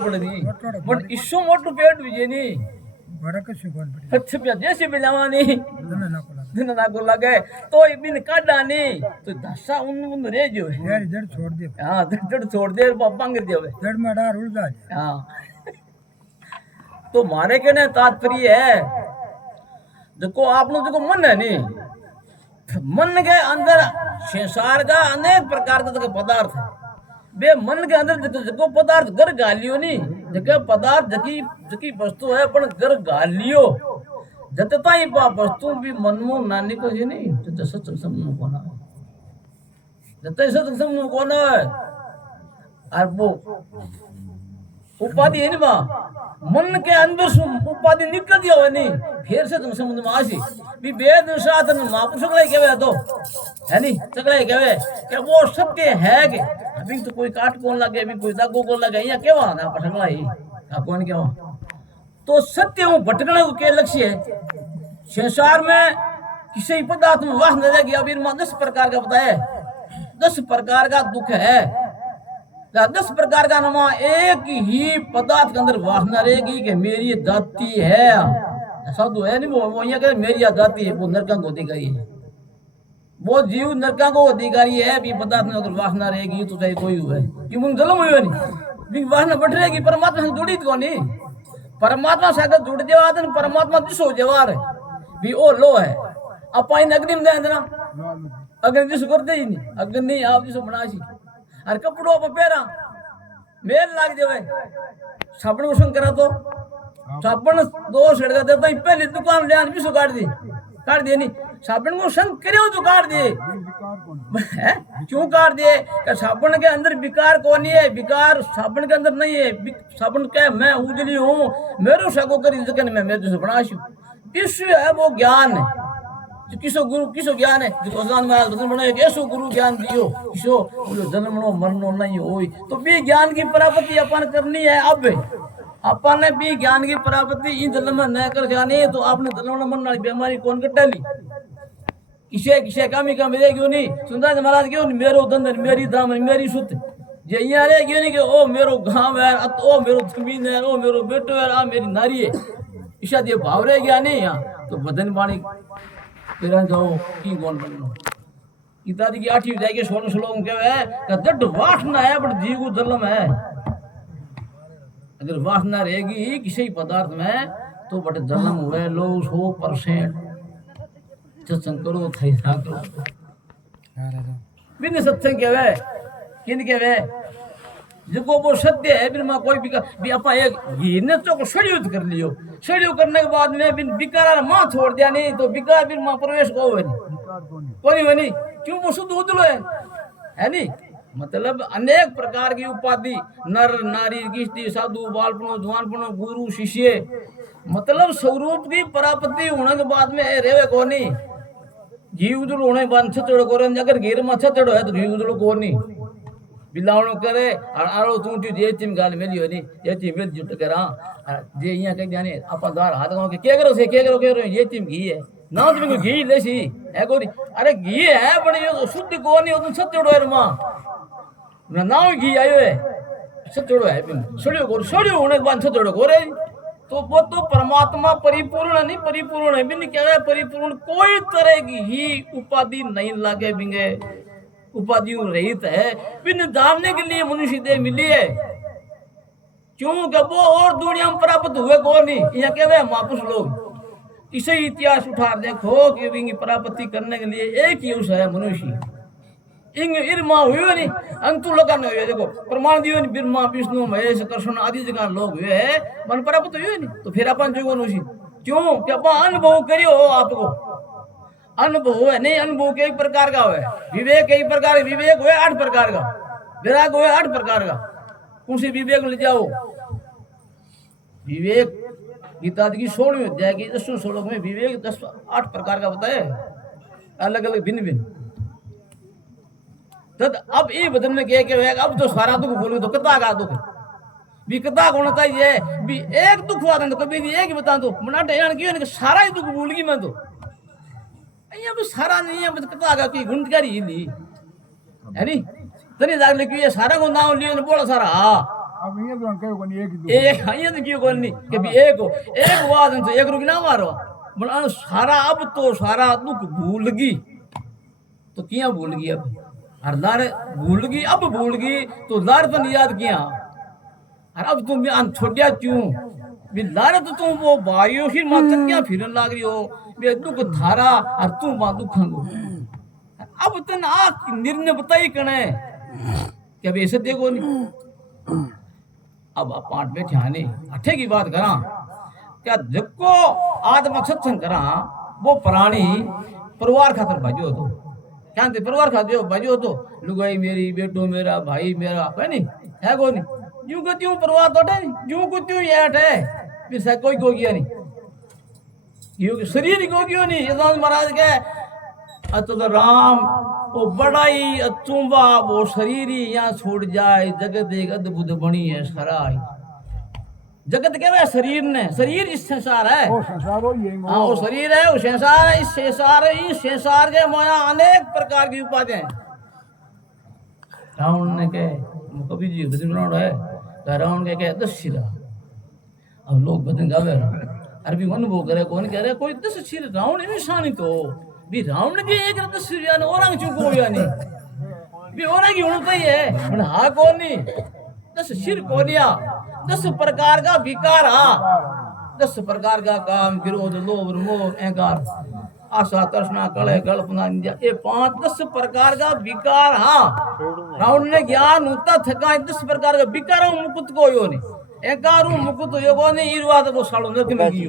but इशो मोटू पेट विजे नी बड़ा कछु कोन पड़ी अच्छा पिया जैसे बिलावानी दिन ना को लगे तो बिन काडा नी तो दशा उन रे जो यार जड़ छोड़ दे हां जड़ छोड़ दे पापा गिर देवे जड़ में डार उड़ जा हां तो मारे के ने तात्पर्य है देखो आपनो देखो मन है नी मन के अंदर संसार का अनेक प्रकार के पदार्थ है बे मन के अंदर जको पदार्थ घर गालियो नी जके पदार्थ जकी वस्तु है पण घर गालियो जतता ही वस्तु भी मन मु नानी को जी नहीं तो सच समझ कोना जते सच समझ कोना और वो उपाधि है ना मन के अंदर से उपाधि निकल दिया है नहीं फिर से तुम समझ में आसी भी वेद शास्त्र में महापुरुष सगले कहवे तो है नहीं सगले कहवे कि वो सत्य है कि अभी तो कोई काट कौन लगे अभी कोई दागो कौन लगे या केवा ना पसगला ही का कौन केवा तो सत्य हूं भटकने के लक्ष्य है संसार में किसी पदार्थ में वास न रहेगी अभी 10 प्रकार का बताए 10 प्रकार का दुख है 10 प्रकार का नमा एक ही पदार्थ के अंदर वासना रहेगी कि मेरी जाति है साधु है नहीं वो यहाँ कह मेरी जाति है वो नरका को अधिकारी है वो जीव नरका को अधिकारी है भी पदार्थ में अगर वासना रहेगी तो चाहे कोई हुआ है क्यों जन्म हुआ नहीं वासना बढ़ रहेगी परमात्मा से जुड़ी तो नहीं परमात्मा से अगर जुड़ जावा तो परमात्मा दिशो जवार है भी ओ लो है अपा इन अग्नि में दे ना अग्नि जिस करते ही नहीं अग्नि आप जिसो बनासी और कपड़ों पर पहरा मेल लाग जावे साबुन उसन करा तो साबुन 2 सड़का देता ही पहले दुकान ले आन बिसो काट दिए नहीं साबुन को संग करे तो काट दिए क्यों काट दिए कि साबुन के अंदर विकार कौन है विकार साबुन के अंदर नहीं है साबुन क्या मैं उजली हूँ मेरो सगो करी जगन में मैं जो बनाशू विश्व है वो ज्ञान है किसो गुरु किसो ज्ञान है जो भगवान महाराज बदन बनाए ऐसो गुरु ज्ञान दियो किसो जन्मनो मरनो नहीं होई तो भी ज्ञान की प्राप्ति अपन करनी है अब अपन ने भी ज्ञान की प्राप्ति इन जन्म में न कर जाने तो आपने जन्म मन वाली बीमारी कौन कटाली किसे कमी का मिले क्यों नहीं सुंदर महाराज क्यों मेरो धन मेरी दाम मेरी सुत जे यहाँ रहे क्यों नहीं कि ओ मेरो गांव है ओ मेरो जमीन है ओ मेरो बेटो है आ मेरी नारी है ईशा ये भाव रह गया नहीं यहाँ तो बदन बाणी तेरा जाओ की कौन बननो इतादी की 8वीं जाके 16 श्लोक कहवे कि जड वासना है बट जीव को जन्म है अगर वासना रहेगी किसी पदार्थ में तो बट जन्म हुए लो 100% सत्संग करो थे ना करो बिन सत्संग कहवे किन कहवे जिको वो सत्य है बिन में कोई भी अपा एक घीने तो सड़ियो कर लियो सड़ियो करने के बाद में बिन विकार मां छोड़ दिया नहीं तो विकार बिन मां प्रवेश को है कोई नहीं क्यों वो शुद्ध उदलो है नहीं मतलब अनेक प्रकार की उपाधि नर नारी गिष्टि साधु बालपनो जवानपनो गुरु शिष्य मतलब स्वरूप की प्राप्ति होने के बाद में रेवे को नहीं जीव उदलो होने के बाद छतड़ो करो अगर घेर में छतड़ो है तो जीव उदलो को नहीं बिलावणो करे और आरो तूटी जे चिम गाल मेलियो नी जे चिम मिल जुट करा जे यहां कह जाने अपन द्वार हाथ गांव के के करो ये चिम घी है ना तुम घी लेसी है गोरी अरे घी है बड़ी शुद्ध को नहीं तुम सत्योड़ो है मां ना घी आयो है सत्योड़ो है बिन सड़ियो होने के बाद सत्योड़ो गोरे तो वो तो परमात्मा परिपूर्ण नहीं परिपूर्ण है बिन क्या है परिपूर्ण कोई तरह की ही उपाधि नहीं लागे बिंगे उपाधियों रहित है बिन जानने के लिए मनुष्य देह मिली है क्यों वो और दुनिया में प्राप्त हुए कौन नहीं यहाँ कहवे महापुरुष लोग इसे इतिहास उठा देखो कि इनकी प्राप्ति करने के लिए एक ही उस है मनुष्य इंग इरमा हुए नहीं अंतु लोग हुए देखो प्रमाण दियो नहीं ब्रह्मा विष्णु महेश कृष्ण आदि जगह लोग हुए है मन प्राप्त हुए नहीं तो फिर अपन जो मनुष्य क्यों कि अपन अनुभव करियो आपको अनुभव है नहीं अनुभव के एक प्रकार का है विवेक एक प्रकार विवेक हुए 8 प्रकार का विराग हुए 8 प्रकार का कौन से विवेक ले जाओ विवेक गीता की 16वीं अध्याय की 10वें श्लोक में विवेक 8 प्रकार का बताए अलग अलग भिन्न भिन्न तद अब ये बदन में क्या अब तो सारा दुख बोलो तो कितना का दुख भी कितना होना चाहिए भी एक दुख हुआ तो कभी एक ही बता दो मना क्यों सारा ही दुख भूल गई मैं तो અહીંયા તો સારા નહીં है कितना आगा की गुणकारी हिली है नी तनी जाग ले कि ये सारा को नाम लियो ने बोला सारा हां अब ये दोन कहो कोनी एक दो एक ये तो क्यों करनी कि भी एक हो एक बात है तो एक रुक ना मारो बोला सारा अब तो सारा दुख भूल गई तो किया भूल गई अब और लार भूल गई अब भूल गई तो लार तो नहीं याद किया और अब तुम अन छोड़िया क्यों भी लार तो तुम वो बारियों ही मात्र क्या फिरन लाग रही हो बे दुख थारा और तू मा दुख अब तन आ निर्णय बताई कने क्या भी ऐसे देखो नहीं अब आप पांच बैठे आने अठे की बात करा क्या जको आद मकसद छन करा वो प्राणी परिवार खातर भजो तो क्या ते परिवार खातर भजो तो लुगाई मेरी बेटो मेरा भाई मेरा है नहीं है को नहीं यूं को त्यों परिवार तो है यूं को त्यों ये है फिर से कोई को गया नहीं यूं शरीर को गयो नहीं ये महाराज के अतो तो राम वो बड़ाई अचुंबा वो शरीर ही यहाँ छूट जाए जगत एक अद्भुत बनी है सराय जगत के शरीर ने शरीर इस संसार है ओ संसार हो ये हाँ वो शरीर है वो संसार है इस संसार के माया अनेक प्रकार की उपाधियां हैं रावण ने कहे कभी जी भजन बनाना है तो रावण के कहे 10 सिरा अब लोग भजन गावे अरबी मन वो करे कौन कह रहे कोई 10 सिर रावण इंसानी तो भी रावण के एक 10 सिर यानी औरंग चुको यानी भी औरंग की उड़ता ही है मन हा कौन नहीं 10 सिर कोनिया 10 प्रकार का विकार हा 10 प्रकार का काम क्रोध लोभ मोह अहंकार आशा तृष्णा कलह कल्पना ये 5-10 प्रकार का विकार हा रावण ने ज्ञान होता थका 10 प्रकार का विकार मुकुट को यो नहीं एकारू मुकुट योगो ने ईरवाद वो सालो नक में